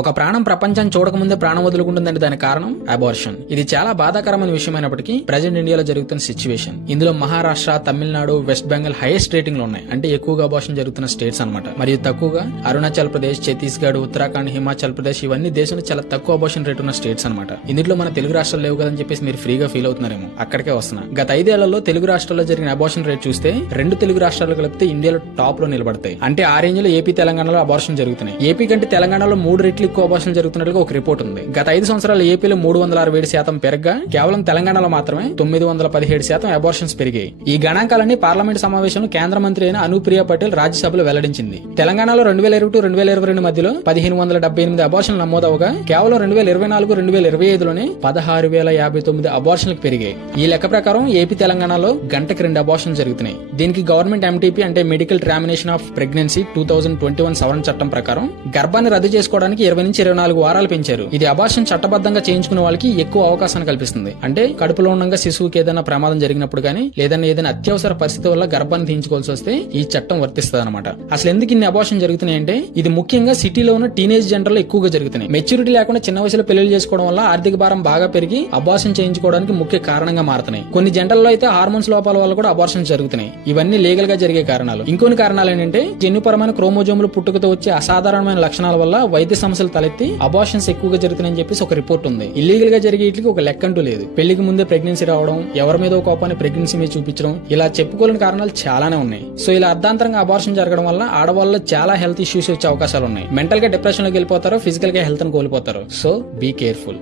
ఒక ప్రాణం ప్రపంచాన్ని చూడకముందే ప్రాణం వదులుకుంటుందంటే దానికి కారణం అబార్షన్. ఇది చాలా బాధాకరమైన విషయమైనప్పటికీ ప్రజెంట్ ఇండియాలో జరుగుతున్న సిచ్యువేషన్. ఇందులో Maharashtra, Tamil Nadu, west Bengal highest rating లో ఉన్నాయి. అంటే ఎక్కువగా అబార్షన్ జరుగుతున్న స్టేట్స్ అన్నమాట. మరియు తక్కువగా అరుణాచల్ ప్రదేశ్, ఛత్తీస్గఢ్, ఉత్తరాఖండ్, హిమాచల్ ప్రదేశ్ ఇవన్నీ దేశంలో చాలా తక్కువ అబార్షన్ రేట్ ఉన్న స్టేట్స్ అన్నమాట. ఇందులో మన తెలుగు రాష్ట్రాలు లేవు కదని చెప్పేసి మీరు ఫ్రీగా ఫీల్ అవుతున్నారేమో, అక్కడికే వస్తున్నా. గత 5 ఏళ్లలో తెలుగు రాష్ట్రాల్లో జరిగిన అబార్షన్ రేట్ చూస్తే 2 తెలుగు రాష్ట్రాలు కలిపితే ఇండియాలో టాప్ లో నిలబడతాయి. అంటే ఆ రేంజ్ లో ఏపీ, తెలంగాణలో అబార్షన్ జరుగుతున్నాయి. ఏపీ కంటే తెలంగాణలో 3 రెట్లు ఎక్కువ అబార్షన్ జరుగుతున్నట్లుగా ఒక రిపోర్ట్ ఉంది. గత 5 సంవత్సరాలు ఏపీలో 367% పెరగ్గా కేవలం తెలంగాణలో మాత్రమే 917% అబార్షన్స్ పెరిగాయి. ఈ గణాంకాలన్నీ పార్లమెంట్ సమావేశంలో కేంద్ర మంత్రి అయిన అనుప్రియ పటేల్ రాజ్యసభలో వెల్లడించింది. తెలంగాణలో 2021-2022 మధ్యలో 1578 అబార్షన్లు నమోదవగా కేవలం 2024-2025లోనే 16,059 అబార్షన్లకు పెరిగాయి. ఈ లెక్క ప్రకారం ఏపీ, తెలంగాణలో గంటకి 2 అబార్షన్లు జరుగుతున్నాయి. దీనికి గవర్నమెంట్ ఎంటీపీ అంటే మెడికల్ టర్మినేషన్ ఆఫ్ ప్రెగ్నెన్సీ 2021 సవరణ చట్టం ప్రకారం గర్భాన్ని రద్దు చేసుకోవడానికి 20 నుంచి 24 వారాలు పెంచారు. ఇది అబార్షన్ చట్టబద్ధంగా చేయించుకునే వాళ్ళకి ఎక్కువ అవకాశాన్ని కల్పిస్తుంది. అంటే కడుపులో ఉండగా శిశువుకి ఏదైనా ప్రమాదం జరిగినప్పుడు గానీ లేదన్నా ఏదైనా అత్యవసర పరిస్థితి వల్ల గర్భాన్ని తీయించుకోవాల్సి వస్తే ఈ చట్టం వర్తిస్తుంది అనమాట. అసలు ఎందుకు ఇన్ని అబార్షన్ జరుగుతున్నాయి అంటే ఇది ముఖ్యంగా సిటీలో ఉన్న టీనేజ్ జెండర్లో ఎక్కువగా జరుగుతున్నాయి. మెచ్యూరిటీ లేకుండా చిన్న వయసులో పెళ్లి చేసుకోవడం వల్ల ఆర్థిక భారం బాగా పెరిగి అబార్షన్ చేయించుకోవడానికి ముఖ్య కారణంగా మారుతున్నాయి. కొన్ని జంటల్లో అయితే హార్మోన్స్ లోపాల వల్ల కూడా అబార్షన్ జరుగుతున్నాయి. ఇవన్నీ లీగల్ గా జరిగే కారణాలు. ఇంకొన్ని కారణాలు ఏంటంటే జన్యుపరమైన క్రోమోజోములు పుట్టుకతో వచ్చే అసాధారణమైన లక్షణాల వల్ల వైద్య సమస్యలు తలెత్తి అబార్షన్స్ ఎక్కువగా జరుగుతున్నాయని చెప్పేసి ఒక రిపోర్ట్ ఉంది. ఇల్లీగల్ గా జరిగే వీటికి ఒక లెక్క అంటూ లేదు. పెళ్లికి ముందే ప్రెగ్నెన్సీ రావడం, ఎవరి మీద కోపాన్ని ప్రెగ్నెన్సీ మీద చూపించడం, ఇలా చెప్పుకోలేని కారణాలు చాలానే ఉన్నాయి. సో ఇలా అర్ధాంతరంగా అబార్షన్ జరగడం వల్ల ఆడవాళ్ళలో చాలా హెల్త్ ఇష్యూస్ వచ్చే అవకాశాలు ఉన్నాయి. మెంటల్ గా డిప్రెషన్ లోకి వెళ్ళిపోతారు, ఫిజికల్ గా హెల్త్ ని కోల్పోతారు. So be careful.